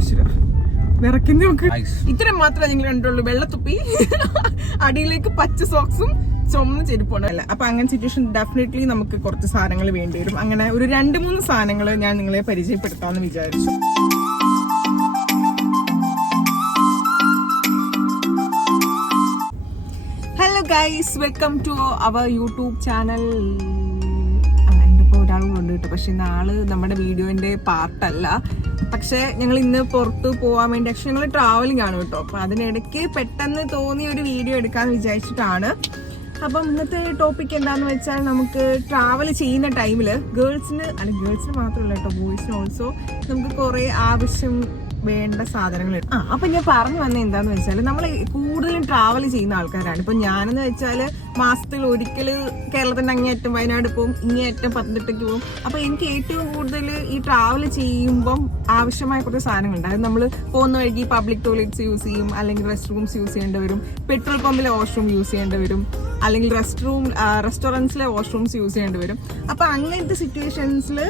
ഈശ്വര വിറയ്ക്കുന്ന നോക്ക്. ഇത്രയും മാത്രമേ നിങ്ങൾ കണ്ടുള്ളൂ. വെള്ളത്തുപ്പി, അടിയിലേക്ക് പച്ച സോക്സും ചുമന്ന ചെരുപ്പാണ് അല്ല. അപ്പൊ അങ്ങനെ സിറ്റുവേഷൻ ഡെഫിനറ്റ്ലി നമുക്ക് കുറച്ച് സാധനങ്ങൾ വേണ്ടി വരും. അങ്ങനെ ഒരു 2-3 സാധനങ്ങൾ ഞാൻ നിങ്ങളെ പരിചയപ്പെടുത്താമെന്ന് വിചാരിച്ചു. Hello guys, welcome to our YouTube channel. എൻ്റെ ഇപ്പോൾ ഒരാളുണ്ട് കേട്ടോ, പക്ഷെ നാള് നമ്മുടെ വീഡിയോന്റെ പാർട്ടല്ല. പക്ഷെ ഞങ്ങൾ ഇന്ന് പുറത്ത് പോകാൻ വേണ്ടി ആക്ച്വലി ഞങ്ങൾ ട്രാവലിംഗ് ആണ് കേട്ടോ. അപ്പൊ അതിനിടയ്ക്ക് പെട്ടെന്ന് തോന്നിയ ഒരു വീഡിയോ എടുക്കാന്ന് വിചാരിച്ചിട്ടാണ്. അപ്പം ഇന്നത്തെ ടോപ്പിക് എന്താന്ന് വെച്ചാൽ, നമുക്ക് ട്രാവൽ ചെയ്യുന്ന ടൈമില് ഗേൾസിന് മാത്രമല്ല കേട്ടോ, ബോയ്സിന് ഓൾസോ നമുക്ക് കുറെ ആവശ്യം വേണ്ട സാധനങ്ങൾ. അപ്പൊ ഞാൻ പറഞ്ഞു വന്ന എന്താന്ന് വെച്ചാൽ, നമ്മൾ കൂടുതലും ട്രാവൽ ചെയ്യുന്ന ആൾക്കാരാണ്. ഇപ്പൊ ഞാനെന്ന് വെച്ചാല് മാസത്തിൽ ഒരിക്കല് കേരളത്തിന്റെ അങ്ങേയറ്റം വയനാട് പോകും, ഇങ്ങേയറ്റം പത്തനംതിട്ടയ്ക്ക് പോകും. അപ്പൊ എനിക്ക് ഏറ്റവും കൂടുതൽ ഈ ട്രാവൽ ചെയ്യുമ്പം ആവശ്യമായ കുറച്ച് സാധനങ്ങളുണ്ട്. അത് നമ്മൾ പോകുന്ന വഴിക്ക് പബ്ലിക് ടോയ്ലറ്റ്സ് യൂസ് ചെയ്യും, അല്ലെങ്കിൽ റെസ്റ്റ് റൂംസ് യൂസ് ചെയ്യേണ്ടി വരും, പെട്രോൾ പമ്പിലെ വാഷ്റൂം യൂസ് ചെയ്യേണ്ടി വരും, അല്ലെങ്കിൽ റെസ്റ്റോറൻറ്റ്സിലെ വാഷ്റൂംസ് യൂസ് ചെയ്യേണ്ടി വരും. അപ്പൊ അങ്ങനത്തെ സിറ്റുവേഷൻസിൽ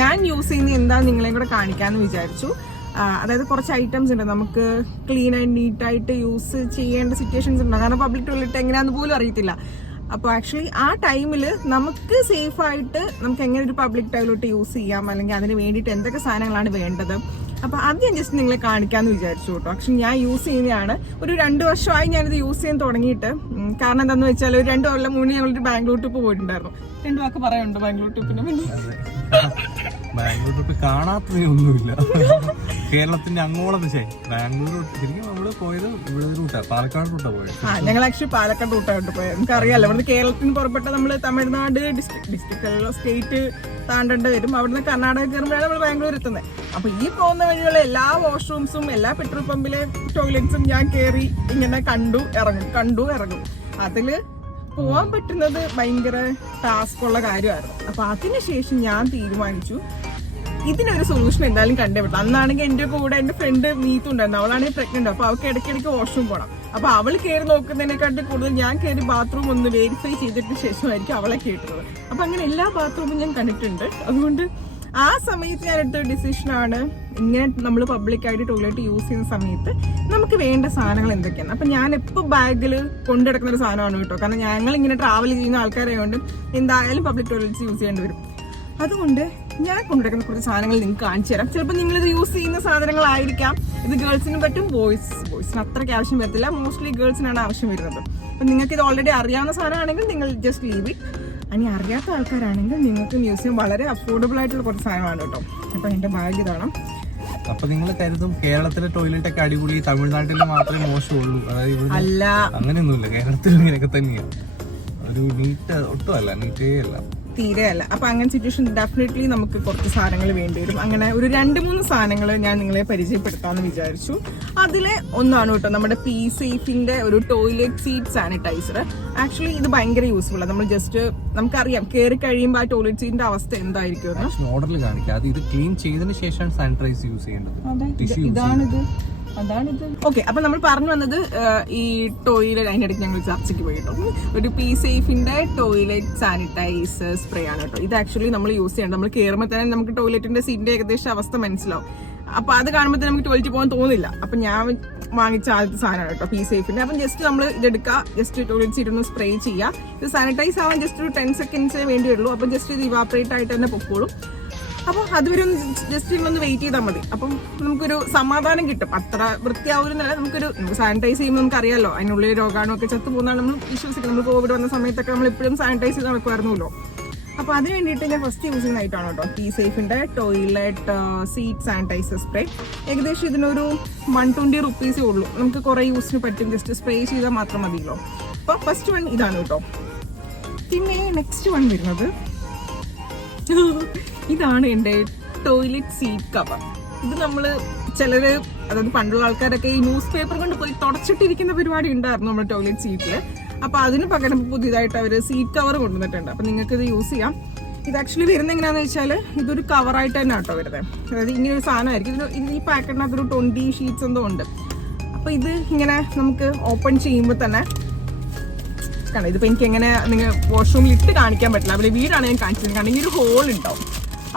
ഞാൻ യൂസ് ചെയ്യുന്ന എന്താന്ന് നിങ്ങളെയും കൂടെ കാണിക്കാമെന്ന് വിചാരിച്ചു. അതായത് കുറച്ച് ഐറ്റംസ് ഉണ്ട് നമുക്ക് ക്ലീൻ ആൻഡ് നീറ്റായിട്ട് യൂസ് ചെയ്യേണ്ട സിറ്റുവേഷൻസ് ഉണ്ട്. കാരണം പബ്ലിക് ടോയ്ലറ്റ് എങ്ങനെയാണെന്ന് പോലും അറിയത്തില്ല. അപ്പോൾ ആക്ച്വലി ആ ടൈമിൽ നമുക്ക് സേഫായിട്ട് നമുക്ക് എങ്ങനെ ഒരു പബ്ലിക് ടോയ്ലറ്റ് യൂസ് ചെയ്യാം, അല്ലെങ്കിൽ അതിന് വേണ്ടിയിട്ട് എന്തൊക്കെ സാധനങ്ങളാണ് വേണ്ടത്, അപ്പോൾ അത് ഞാൻ ജസ്റ്റ് നിങ്ങളെ കാണിക്കാമെന്ന് വിചാരിച്ചു കേട്ടോ. ആക്ച്വലി ഞാൻ യൂസ് ചെയ്യുന്നതാണ്. ഒരു 2 വർഷമായി ഞാനിത് യൂസ് ചെയ്യാൻ തുടങ്ങിയിട്ട്. കാരണം എന്താണെന്ന് വെച്ചാൽ, ഒരു 2 കൊല്ലം മുന്നേ ഞങ്ങളൊരു ബാംഗ്ലൂർ ട്രിപ്പ് പോയിട്ടുണ്ടായിരുന്നു. 2 വാക്ക് പറയാനുണ്ടോ ബാംഗ്ലൂർ ട്രിപ്പിന്? ബാംഗ്ലൂർ ട്രിപ്പ് കാണാത്തതേ ഒന്നുമില്ല. കേരളത്തിന്റെ അങ്ങോളം ബാംഗ്ലൂർ ശരിക്കും നമ്മള് പോയത് ഇവിടെ റൂട്ടാ, പാലക്കാട് റൂട്ടാ പോയത്. ഞങ്ങൾ ആക്ച്വലി പാലക്കാട് റൂട്ടായിട്ട് പോയത്. നമുക്കറിയാലോ, ഇവിടുന്ന് കേരളത്തിന് പുറപ്പെട്ട് നമ്മൾ തമിഴ്നാട് ഡിസ്ട്രിക്ട് സ്റ്റേറ്റ് താണ്ടേണ്ടി വരും. അവിടുന്ന് കർണാടക കയറുമ്പോഴാണ് നമ്മൾ ബാംഗ്ലൂർ എത്തുന്നത്. അപ്പൊ ഈ പോകുന്ന വഴിയുള്ള എല്ലാ വാഷ്റൂംസും എല്ലാ പെട്രോൾ പമ്പിലെ ടോയ്ലറ്റ്സും ഞാൻ കയറി ഇങ്ങനെ കണ്ടു ഇറങ്ങും. അതില് പോവാൻ പറ്റുന്നത് ഭയങ്കര ടാസ്ക് ഉള്ള കാര്യമായിരുന്നു. അപ്പൊ അതിനുശേഷം ഞാൻ തീരുമാനിച്ചു ഇതിനൊരു സൊല്യൂഷൻ എന്തായാലും കണ്ടേ പറ്റും. അന്നാണെങ്കിൽ എന്റെ കൂടെ എന്റെ ഫ്രണ്ട് മീത്തുണ്ടായിരുന്നു. അവളാണെങ്കിൽ പ്രഗ്നന്റ്. അപ്പൊ അവൾക്ക് ഇടയ്ക്കിടയ്ക്ക് വാഷ്റൂം പോകണം. അപ്പൊ അവൾ കയറി നോക്കുന്നതിനെക്കാട്ടി കൂടുതൽ ഞാൻ കയറി ബാത്റൂം ഒന്ന് വെരിഫൈ ചെയ്തിട്ട് ശേഷമായിരിക്കും അവളെ കേട്ടത്. അപ്പൊ അങ്ങനെ എല്ലാ ബാത്റൂമും ഞാൻ കണ്ടിട്ടുണ്ട്. അതുകൊണ്ട് ആ സമയത്ത് ഞാൻ എടുത്ത ഡിസിഷനാണ്, ഇങ്ങനെ നമ്മൾ പബ്ലിക്കായിട്ട് ടോയ്ലറ്റ് യൂസ് ചെയ്യുന്ന സമയത്ത് നമുക്ക് വേണ്ട സാധനങ്ങൾ എന്തൊക്കെയാണ്. അപ്പം ഞാൻ എപ്പോൾ ബാഗിൽ കൊണ്ടുനടക്കുന്ന ഒരു സാധനമാണ് കേട്ടോ. കാരണം ഞങ്ങൾ ഇങ്ങനെ ട്രാവൽ ചെയ്യുന്ന ആൾക്കാരായതുകൊണ്ട് എന്തായാലും പബ്ലിക് ടോയ്ലറ്റ്സ് യൂസ് ചെയ്യേണ്ടി വരും. അതുകൊണ്ട് ഞാൻ കൊണ്ടുനടക്കുന്ന കുറച്ച് സാധനങ്ങൾ നിങ്ങൾക്ക് കാണിച്ചു തരാം. ചിലപ്പോൾ നിങ്ങളിത് യൂസ് ചെയ്യുന്ന സാധനങ്ങളായിരിക്കാം. ഇത് ഗേൾസിനും പറ്റും, ബോയ്സിന് അത്രയ്ക്ക് ആവശ്യം വരത്തില്ല. മോസ്റ്റ്ലി ഗേൾസിനാണ് ആവശ്യം വരുന്നത്. അപ്പം നിങ്ങൾക്ക് ഇത് ഓൾറെഡി അറിയാവുന്ന സാധനമാണെങ്കിൽ നിങ്ങൾ ജസ്റ്റ് ലീവ് ഇറ്റ്. ഇനി അറിയാത്ത ആൾക്കാരാണെങ്കിൽ നിങ്ങൾക്ക് മ്യൂസിയം വളരെ അഫോർഡബിൾ ആയിട്ടുള്ള കുറച്ച് സാധനമാണ് കേട്ടോ. അപ്പൊ എന്റെ ബാഗ് ഇതാണ്. അപ്പൊ നിങ്ങൾ കരുതും കേരളത്തിലെ ടോയ്ലറ്റ് ഒക്കെ അടിപൊളി, തമിഴ്നാട്ടിൽ മാത്രമേ മോശമുള്ളൂ. അതായത് അല്ല, അങ്ങനെയൊന്നുമില്ല. കേരളത്തിൽ ഇങ്ങനെയൊക്കെ തന്നെയാണ്. ഒരു നീറ്റ് ഒട്ടുമല്ല, നീറ്റേ അല്ല, തീരെ അല്ല. അപ്പൊ അങ്ങനെ സിറ്റുവേഷൻ ഡെഫിനറ്റ്ലി നമുക്ക് കുറച്ച് സാധനങ്ങൾ വേണ്ടി വരും. അങ്ങനെ ഒരു 2-3 സാധനങ്ങൾ ഞാൻ നിങ്ങളെ പരിചയപ്പെടുത്താമെന്ന് വിചാരിച്ചു. അതിലെ ഒന്നാണ് കേട്ടോ നമ്മുടെ പി സേഫിന്റെ ഒരു ടോയ്ലറ്റ് സീറ്റ് സാനിറ്റൈസർ. ആക്ച്വലി ഇത് ഭയങ്കര യൂസ്ഫുൾ ആണ്. നമ്മൾ ജസ്റ്റ് നമുക്കറിയാം കയറി കഴിയുമ്പോൾ ആ ടോയ്ലറ്റ് സീറ്റിന്റെ അവസ്ഥ എന്തായിരിക്കും. മോഡൽ കാണിക്കാം. അത് ഇത് ക്ലീൻ ചെയ്തതിന് ശേഷം സാനിറ്റൈസ് യൂസ് ചെയ്യേണ്ടത്. ഇതാണിത്. ഓക്കെ, അപ്പൊ നമ്മൾ പറഞ്ഞു വന്നത് ഈ ടോയ്ലറ്റ്, അതിന്റെ ഇടയ്ക്ക് ഞങ്ങൾ ചർച്ചയ്ക്ക് പോയി കേട്ടോ. ഒരു പി സേഫിന്റെ ടോയ്ലറ്റ് സാനിറ്റൈസർ സ്പ്രേ ആണ് കേട്ടോ. ഇത് ആക്ച്വലി നമ്മൾ യൂസ് ചെയ്യണം. നമ്മൾ കയറുമ്പോൾ തന്നെ നമുക്ക് ടോയ്ലറ്റിന്റെ സീറ്റിന്റെ ഏകദേശം അവസ്ഥ മനസ്സിലാവും. അപ്പൊ അത് കാണുമ്പോൾ തന്നെ നമുക്ക് ടോയ്ലറ്റ് പോകാൻ തോന്നില്ല. അപ്പൊ ഞാൻ വാങ്ങിച്ച ആദ്യത്തെ സാധനമാണ് കേട്ടോ പി സേഫിന്റെ. അപ്പം ജസ്റ്റ് നമ്മൾ ഇതെടുക്കുക, ജസ്റ്റ് ടോയ്ലറ്റ് സീറ്റ് ഒന്ന് സ്പ്രേ ചെയ്യുക. ഇത് സാനിറ്റൈസ് ആവാൻ ജസ്റ്റ് ഒരു 10 സെക്കൻഡ്സേ വേണ്ടി വരുള്ളൂ. അപ്പൊ ജസ്റ്റ് ഇത് ഇവാപ്പറേറ്റ് ആയിട്ട് തന്നെ പൊക്കോളും. അപ്പോൾ അതുവരെ ഒന്ന് ജസ്റ്റ് നിങ്ങളൊന്ന് വെയിറ്റ് ചെയ്താൽ മതി. അപ്പം നമുക്കൊരു സമാധാനം കിട്ടും. അത്ര വൃത്തിയാവുന്നല്ല, നമുക്ക് സാനിറ്റൈസ് ചെയ്യുമ്പോൾ നമുക്കറിയാമല്ലോ അതിനുള്ളിൽ രോഗാണുമൊക്കെ ചത്തു പോകുന്നതാണ് നമ്മൾ വിശ്വസിക്കുന്നത്. നമ്മൾ കോവിഡ് വന്ന സമയത്തൊക്കെ നമ്മൾ എപ്പോഴും സാനിറ്റൈസ് ചെയ്ത് നടക്കുമായിരുന്നല്ലോ. അപ്പോൾ അതിന് വേണ്ടിയിട്ട് ഞാൻ ഫസ്റ്റ് യൂസ് ചെയ്യുന്ന ഐറ്റമാണ് കേട്ടോ പി സേഫിന്റെ ടോയ്ലറ്റ് സീറ്റ് സാനിറ്റൈസർ സ്പ്രേ. ഏകദേശം ഇതിനൊരു 120 റുപ്പീസേ ഉള്ളൂ. നമുക്ക് കുറേ യൂസിന് പറ്റും. ജസ്റ്റ് സ്പ്രേ ചെയ്താൽ മാത്രം മതിയല്ലോ. അപ്പോൾ ഫസ്റ്റ് വൺ ഇതാണ് കേട്ടോ. പിന്നെ നെക്സ്റ്റ് വൺ വരുന്നത് ഇതാണ് എൻ്റെ ടോയ്ലറ്റ് സീറ്റ് കവർ. ഇത് നമ്മള് ചിലര്, അതായത് പണ്ടുള്ള ആൾക്കാരൊക്കെ ഈ ന്യൂസ് പേപ്പർ കൊണ്ട് പോയി തുടച്ചിട്ടിരിക്കുന്ന പരിപാടി ഉണ്ടായിരുന്നു നമ്മുടെ ടോയ്ലറ്റ് സീറ്റില്. അപ്പൊ അതിന് പകരം പുതിയതായിട്ട് അവര് സീറ്റ് കവർ കൊണ്ടുവന്നിട്ടുണ്ട്. അപ്പൊ നിങ്ങൾക്ക് ഇത് യൂസ് ചെയ്യാം. ഇത് ആക്ച്വലി വരുന്നത് എങ്ങനെയാന്ന് വെച്ചാൽ, ഇതൊരു കവറായിട്ട് തന്നെ കേട്ടോ വരുന്നത്. അതായത് ഇങ്ങനെ ഒരു സാധനമായിരിക്കും. ഈ പാക്കറ്റിനകത്തൊരു 20 ഷീറ്റ്സ് എന്തോ ഉണ്ട്. അപ്പൊ ഇത് ഇങ്ങനെ നമുക്ക് ഓപ്പൺ ചെയ്യുമ്പോൾ തന്നെ കാരണം ഇതിപ്പോൾ എനിക്ക് എങ്ങനെ നിങ്ങൾ വാഷ്റൂമിൽ ഇട്ട് കാണിക്കാൻ പറ്റില്ല. അതുപോലെ വീടാണ് ഞാൻ കാണിച്ചത്. കാരണം ഈ ഒരു ഹോൾ ഉണ്ടാവും.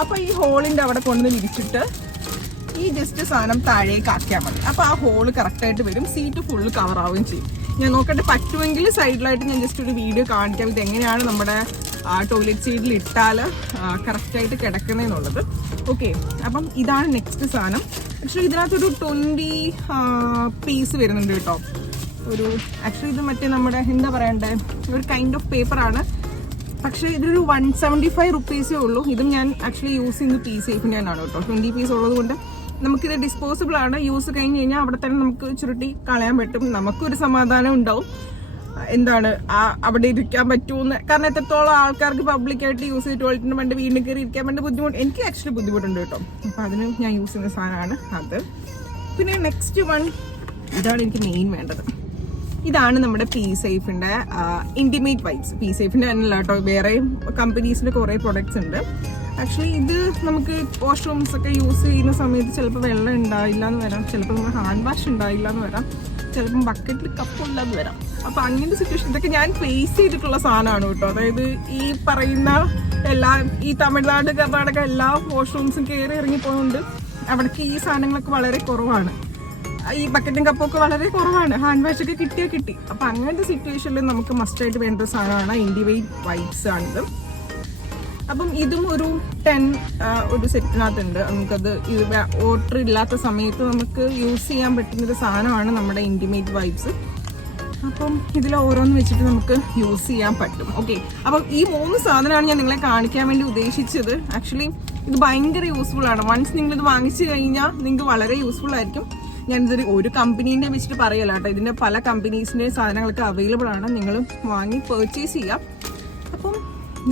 അപ്പോൾ ഈ ഹോളിൻ്റെ അവിടെ കൊണ്ടുവന്ന് വിരിച്ചിട്ട് ഈ ജസ്റ്റ് സാധനം താഴേക്ക് ആക്കിയാൽ മതി. അപ്പോൾ ആ ഹോള് കറക്റ്റായിട്ട് വരും, സീറ്റ് ഫുള്ള് കവർ ആവുകയും ചെയ്യും. ഞാൻ നോക്കട്ടെ, പറ്റുമെങ്കിൽ സൈഡിലായിട്ട് ഞാൻ ജസ്റ്റ് ഒരു വീഡിയോ കാണിക്കാം ഇത് എങ്ങനെയാണ് നമ്മുടെ ടോയ്ലറ്റ് സൈഡിൽ ഇട്ടാൽ കറക്റ്റായിട്ട് കിടക്കുന്നതെന്നുള്ളത്. ഓക്കെ, അപ്പം ഇതാണ് നെക്സ്റ്റ് സാധനം. ആക്ച്വലി ഇതിനകത്തൊരു 20 പീസ് വരുന്നുണ്ട് കേട്ടോ. ഒരു ആക്ച്വലി ഇത് മറ്റേ നമ്മുടെ എന്താ പറയണ്ടേ, ഒരു കൈൻഡ് ഓഫ് പേപ്പറാണ്. പക്ഷേ ഇതൊരു 175 റുപ്പീസേ ഉള്ളൂ. ഇതും ഞാൻ ആക്ച്വലി യൂസ് ചെയ്യുന്നത് പീസ് സേഫിൻ്റെ തന്നെയാണ് കേട്ടോ. 20 പീസ് ഉള്ളത് കൊണ്ട് നമുക്കിത് ഡിസ്പോസിബിൾ ആണ്. യൂസ് കഴിഞ്ഞ് കഴിഞ്ഞാൽ അവിടെ തന്നെ നമുക്ക് ചുരുട്ടി കളയാൻ പറ്റും. നമുക്കൊരു സമാധാനം ഉണ്ടാവും, എന്താണ് അവിടെ ഇരിക്കാൻ പറ്റുമെന്ന്. കാരണം എത്രത്തോളം ആൾക്കാർക്ക് പബ്ലിക്കായിട്ട് യൂസ് ചെയ്ത് ടോയ്ലറ്റിന് വേണ്ടി വീണ്ടും കയറി ഇരിക്കാൻ വേണ്ടി ബുദ്ധിമുട്ട്, എനിക്ക് ആക്ച്വലി ബുദ്ധിമുട്ടുണ്ട് കേട്ടോ. അപ്പോൾ അതിന് ഞാൻ യൂസ് ചെയ്യുന്ന സാധനമാണ് അത്. പിന്നെ നെക്സ്റ്റ് വൺ, ഇതാണ് എനിക്ക് മെയിൻ വേണ്ടത്. ഇതാണ് നമ്മുടെ പി സേഫിൻ്റെ ഇൻറ്റിമേറ്റ് വൈപ്സ്. പി സേഫിൻ്റെ തന്നെയല്ല കേട്ടോ, വേറെ കമ്പനീസിൻ്റെ കുറേ പ്രൊഡക്ട്സ് ഉണ്ട്. ആക്ച്വലി ഇത് നമുക്ക് വാഷ്റൂംസ് ഒക്കെ യൂസ് ചെയ്യുന്ന സമയത്ത് ചിലപ്പോൾ വെള്ളം ഉണ്ടായില്ല എന്ന് വരാം, ചിലപ്പോൾ നമ്മൾ ഹാൻഡ് വാഷ് ഉണ്ടായില്ല എന്ന് വരാം, ചിലപ്പം ബക്കറ്റിൽ കപ്പില്ലാന്ന് വരാം. അപ്പോൾ അങ്ങനത്തെ സിറ്റുവേഷൻ ഇതൊക്കെ ഞാൻ ഫേസ് ചെയ്തിട്ടുള്ള സാധനമാണ് കേട്ടോ. അതായത് ഈ പറയുന്ന എല്ലാ ഈ തമിഴ്നാട് കർണാടക എല്ലാ വാഷ്റൂംസും കയറി ഇറങ്ങിപ്പോയതുകൊണ്ട് അവിടേക്ക് ഈ സാധനങ്ങളൊക്കെ വളരെ കുറവാണ്. ഈ ബക്കറ്റും കപ്പൊക്കെ വളരെ കുറവാണ്, ഹാൻഡ് വാഷ് ഒക്കെ കിട്ടി. അപ്പം അങ്ങനത്തെ സിറ്റുവേഷനിൽ നമുക്ക് മസ്റ്റായിട്ട് വേണ്ട ഒരു സാധനമാണ് ഇൻറ്റിമേറ്റ് വൈപ്സ് ആണിത്. അപ്പം ഇതും ഒരു 10 ഒരു സെറ്റിനകത്തുണ്ട്. നമുക്കത് ഇത് ഓർഡർ ഇല്ലാത്ത സമയത്ത് നമുക്ക് യൂസ് ചെയ്യാൻ പറ്റുന്നൊരു സാധനമാണ് നമ്മുടെ ഇൻറ്റിമേറ്റ് വൈപ്സ്. അപ്പം ഇതിൽ ഓരോന്ന് വെച്ചിട്ട് നമുക്ക് യൂസ് ചെയ്യാൻ പറ്റും. ഓക്കെ, അപ്പം ഈ 3 സാധനമാണ് ഞാൻ നിങ്ങളെ കാണിക്കാൻ വേണ്ടി ഉദ്ദേശിച്ചത്. ആക്ച്വലി ഇത് ഭയങ്കര യൂസ്ഫുൾ ആണ്. വൺസ് നിങ്ങളിത് വാങ്ങിച്ചു കഴിഞ്ഞാൽ നിങ്ങൾക്ക് വളരെ യൂസ്ഫുൾ ആയിരിക്കും. ഞാനിതൊരു ഒരു കമ്പനീൻ്റെ വെച്ചിട്ട് പറയല്ല കേട്ടോ, ഇതിൻ്റെ പല കമ്പനീസിൻ്റെ സാധനങ്ങളൊക്കെ അവൈലബിൾ ആണ്, നിങ്ങൾ വാങ്ങി പർച്ചേസ് ചെയ്യാം. അപ്പം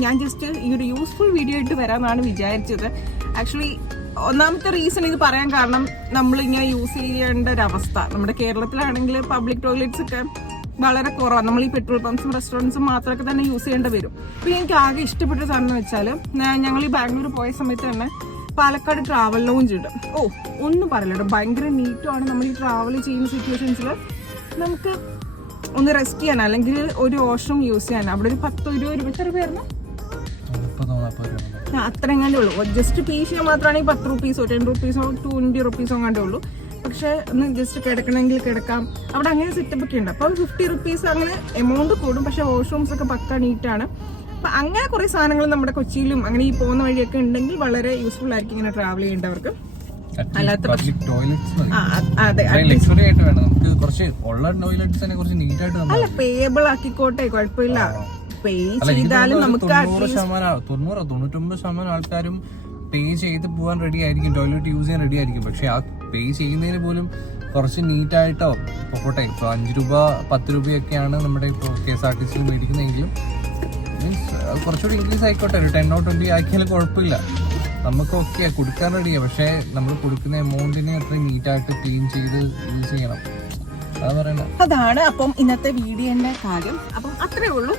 ഞാൻ ജസ്റ്റ് ഈ ഒരു യൂസ്ഫുൾ വീഡിയോ ആയിട്ട് വരാമെന്നാണ് വിചാരിച്ചത്. ആക്ച്വലി ഒന്നാമത്തെ റീസൺ ഇത് പറയാൻ കാരണം, നമ്മളിങ്ങനെ യൂസ് ചെയ്യേണ്ട ഒരവസ്ഥ നമ്മുടെ കേരളത്തിലാണെങ്കിൽ പബ്ലിക് ടോയ്ലറ്റ്സ് ഒക്കെ വളരെ കുറവാണ്. നമ്മൾ ഈ പെട്രോൾ പമ്പ്സും റെസ്റ്റോറൻറ്റ്സും മാത്രമൊക്കെ തന്നെ യൂസ് ചെയ്യേണ്ടി വരും. അപ്പോൾ എനിക്ക് ആകെ ഇഷ്ടപ്പെട്ട സാധനം എന്ന് വെച്ചാൽ, ഞങ്ങൾ ഈ ബാംഗ്ലൂർ പോയ സമയത്ത് തന്നെ പാലക്കാട് ട്രാവൽ ലോഞ്ച് ഉണ്ട്. ഒന്നും പറയില്ല, ഭയങ്കര നീറ്റുമാണ്. നമ്മൾ ഈ ട്രാവൽ ചെയ്യുന്ന സിറ്റുവേഷൻസിൽ നമുക്ക് ഒന്ന് റെസ്റ്റ് ചെയ്യാൻ അല്ലെങ്കിൽ ഒരു വാഷ്റൂം യൂസ് ചെയ്യാൻ അവിടെ ഒരു 10-20 എത്ര പേരുന്നു അത്ര എങ്ങാണ്ടേ ഉള്ളൂ. ജസ്റ്റ് പീ ചെയ്യാൻ മാത്രമാണെങ്കിൽ 10 റുപ്പീസോ 10 റുപ്പീസോ 20 റുപ്പീസോ എങ്ങാണ്ടേ ഉള്ളൂ. പക്ഷെ ഒന്ന് ജസ്റ്റ് കിടക്കണമെങ്കിൽ കിടക്കാം, അവിടെ അങ്ങനെ സെറ്റപ്പ് ഒക്കെ ഉണ്ട്. അപ്പം 50 റുപ്പീസ് അങ്ങനെ എമൗണ്ട് കൂടും, പക്ഷെ വാഷ്റൂംസ് ഒക്കെ പക്ക നീറ്റാണ്. അപ്പം അങ്ങനെ കുറേ സാധനങ്ങൾ നമ്മുടെ കൊച്ചിയിലും അങ്ങനെ ഈ പോകുന്ന വഴിയൊക്കെ ഉണ്ടെങ്കിൽ വളരെ യൂസ്ഫുൾ ആയിരിക്കും ഇങ്ങനെ ട്രാവൽ ചെയ്യേണ്ടവർക്ക്. അല്ലാത്ത അല്ല പേബിൾ ആക്കിക്കോട്ടെ, കുഴപ്പമില്ല. പേ ചെയ്താലും നമുക്ക് 99% ആൾക്കാരും പേ ചെയ്ത് പോകാൻ റെഡി ആയിരിക്കും, ടോയ്ലറ്റ് യൂസ് ചെയ്യാൻ റെഡി ആയിരിക്കും. പക്ഷെ ആ പേ ചെയ്യുന്നതിന് പോലും കുറച്ച് നീറ്റായിട്ടോ പോട്ടെ, ഇപ്പൊ 5 രൂപ 10 രൂപയൊക്കെയാണ് നമ്മുടെ ഇപ്പോൾ KSRTC മേടിക്കുന്നതെങ്കിലും മീൻസ് കുറച്ചുകൂടി ഇൻക്രീസ് ആയിക്കോട്ടെ, ഒരു 10 or 20 ആക്കിയാലും കുഴപ്പമില്ല, നമുക്ക് ഓക്കെ കൊടുക്കാൻ റെഡിയാണ്. പക്ഷേ നമ്മൾ കൊടുക്കുന്ന എമൗണ്ടിനെ അത്രയും നീറ്റായിട്ട് ക്ലീൻ ചെയ്ത് യൂസ് ചെയ്യണം, അതാണ്. അപ്പം ഇന്നത്തെ വീഡിയോന്റെ കാര്യം. അപ്പം അത്രേ ഉള്ളൂ.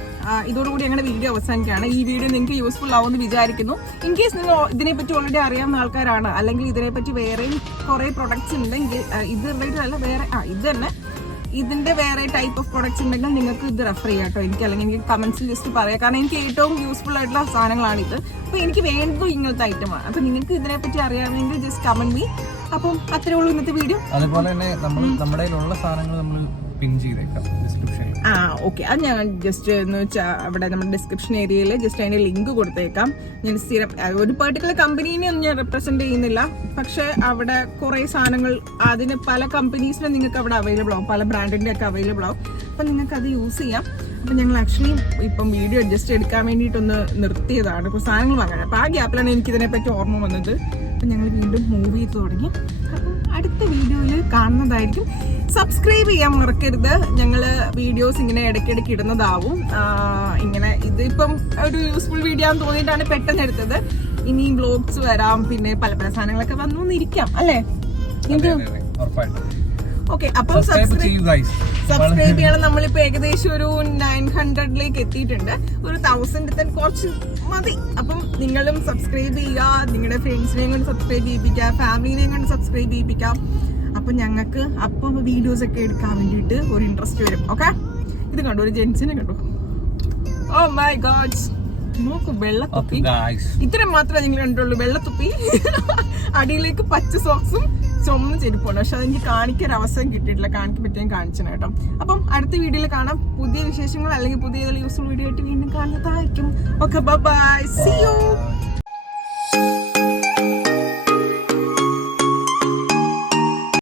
ഇതോടുകൂടി ഞങ്ങളുടെ വീഡിയോ അവസാനിക്കുകയാണ്. ഈ വീഡിയോ നിങ്ങൾക്ക് യൂസ്ഫുൾ ആവുമെന്ന് വിചാരിക്കുന്നു. ഇൻ കേസ് നിങ്ങൾ ഇതിനെപ്പറ്റി ഓൾറെഡി അറിയാവുന്ന ആൾക്കാരാണ്, അല്ലെങ്കിൽ ഇതിനെപ്പറ്റി വേറെയും കുറേ പ്രൊഡക്ട്സ് ഉണ്ടെങ്കിൽ ഇത് റിലേറ്റഡ് അല്ല വേറെ ഇത് തന്നെ ഇതിന്റെ വേറെ ടൈപ്പ് ഓഫ് പ്രൊഡക്ട്സ് ഉണ്ടെങ്കിൽ നിങ്ങൾക്ക് ഇത് റെഫർ ചെയ്യാം കേട്ടോ എനിക്ക്, അല്ലെങ്കിൽ എനിക്ക് കമന്റ്സിൽ ജസ്റ്റ് പറയാം. കാരണം എനിക്ക് ഏറ്റവും യൂസ്ഫുൾ ആയിട്ടുള്ള സാധനങ്ങളാണിത്. അപ്പോൾ എനിക്ക് വേണ്ടതും ഇങ്ങനത്തെ ഐറ്റമാണ്. അപ്പം നിങ്ങൾക്ക് ഇതിനെപ്പറ്റി അറിയാമെങ്കിൽ ജസ്റ്റ് കമന്റ് മീ. അപ്പം അത്രേ ഉള്ളൂ ഇന്നത്തെ വീഡിയോ. അതുപോലെ തന്നെ നമ്മുടെ കയ്യിലുള്ള സാധനങ്ങൾ നമ്മൾ പിൻ ചെയ്തേക്കാം ഡിസ്ക്രിപ്ഷനിൽ. ഓക്കെ, അത് ഞാൻ ജസ്റ്റ് എന്ന് വെച്ചാൽ അവിടെ നമ്മുടെ ഡിസ്ക്രിപ്ഷൻ ഏരിയയിൽ ജസ്റ്റ് അതിന്റെ ലിങ്ക് കൊടുത്തേക്കാം. ഞാൻ സ്ഥിരം ഒരു പെർട്ടിക്കുലർ കമ്പനീനെ ഒന്നും ഞാൻ റെപ്രസെന്റ് ചെയ്യുന്നില്ല, പക്ഷെ അവിടെ കുറെ സാധനങ്ങൾ അതിന് പല കമ്പനീസിലും നിങ്ങൾക്ക് അവിടെ അവൈലബിൾ ആവും, പല ബ്രാൻഡിന്റെ ഒക്കെ അവൈലബിൾ ആവും. അപ്പം നിങ്ങൾക്ക് അത് യൂസ് ചെയ്യാം. അപ്പം ഞങ്ങൾ ആക്ച്വലി ഇപ്പം വീഡിയോ ജസ്റ്റ് എടുക്കാൻ വേണ്ടിയിട്ടൊന്ന് നിർത്തിയതാണ്, ഇപ്പോൾ സാധനങ്ങൾ വാങ്ങാൻ. അപ്പം ആ ഗ്യാപ്പിലാണ് എനിക്ക് ഇതിനെപ്പറ്റി ഓർമ്മ വന്നത്. അപ്പം ഞങ്ങൾ വീണ്ടും മൂവ് ചെയ്ത് തുടങ്ങി. അപ്പം അടുത്ത വീഡിയോയിൽ കാണുന്നതായിരിക്കും. സബ്സ്ക്രൈബ് ചെയ്യാൻ മറക്കരുത്. ഞങ്ങൾ വീഡിയോസ് ഇങ്ങനെ ഇടയ്ക്കിടയ്ക്ക് ഇടുന്നതാവും. ഇങ്ങനെ ഇതിപ്പം ഒരു യൂസ്ഫുൾ വീഡിയോ ആണെന്ന് തോന്നിയിട്ടാണ് പെട്ടെന്ന് എടുത്തത്. ഇനി വ്ലോഗ്സ് വരാം, പിന്നെ പല പല സാധനങ്ങളൊക്കെ വന്നോന്നിരിക്കാം അല്ലേ? ഓക്കെ, അപ്പം സബ്സ്ക്രൈബ് ചെയ്യണം. നമ്മളിപ്പോ ഏകദേശം ഒരു 900 എത്തിയിട്ടുണ്ട്. ഒരു 1000 കുറച്ച് മതി. അപ്പം നിങ്ങളും സബ്സ്ക്രൈബ് ചെയ്യുക, നിങ്ങളുടെ ഫ്രണ്ട്സിനെയും കൊണ്ട് സബ്സ്ക്രൈബ് ചെയ്യിപ്പിക്കുക, ഫാമിലിനെയും കൊണ്ട് സബ്സ്ക്രൈബ് ചെയ്യിപ്പിക്കാം. അപ്പൊ ഞങ്ങൾക്ക് അപ്പം വീഡിയോസ് ഒക്കെ എടുക്കാൻ വേണ്ടിയിട്ട് ഒരു ഇൻട്രസ്റ്റ് വരും. ഓക്കെ, ഇത് കണ്ടു, ഒരു ജെൻസിനെ കണ്ടു. ഓ മൈ ഗോഡ്, നോക്കൂ വെള്ളത്തുപ്പി. ഗായ്സ് ഇത്രയും മാത്രമേ നിങ്ങൾ കണ്ടുള്ളൂ, വെള്ളത്തുപ്പി. അടിയിലേക്ക് പച്ച സോക്സും ചുമന്ന ചെരുപ്പുണ്ട്. പക്ഷെ അതെനിക്ക് കാണിക്കാൻ അവസരം കിട്ടിയിട്ടില്ല, കാണിക്കാൻ പറ്റിയാൽ കാണിച്ചു കേട്ടോ. അപ്പം അടുത്ത വീഡിയോയിൽ കാണാം. പുതിയ വിശേഷങ്ങൾ അല്ലെങ്കിൽ പുതിയ യൂസ്ഫുൾ വീഡിയോ ആയിട്ട് വീണ്ടും കാണുന്നതായിരിക്കും. Okay, bye, see U.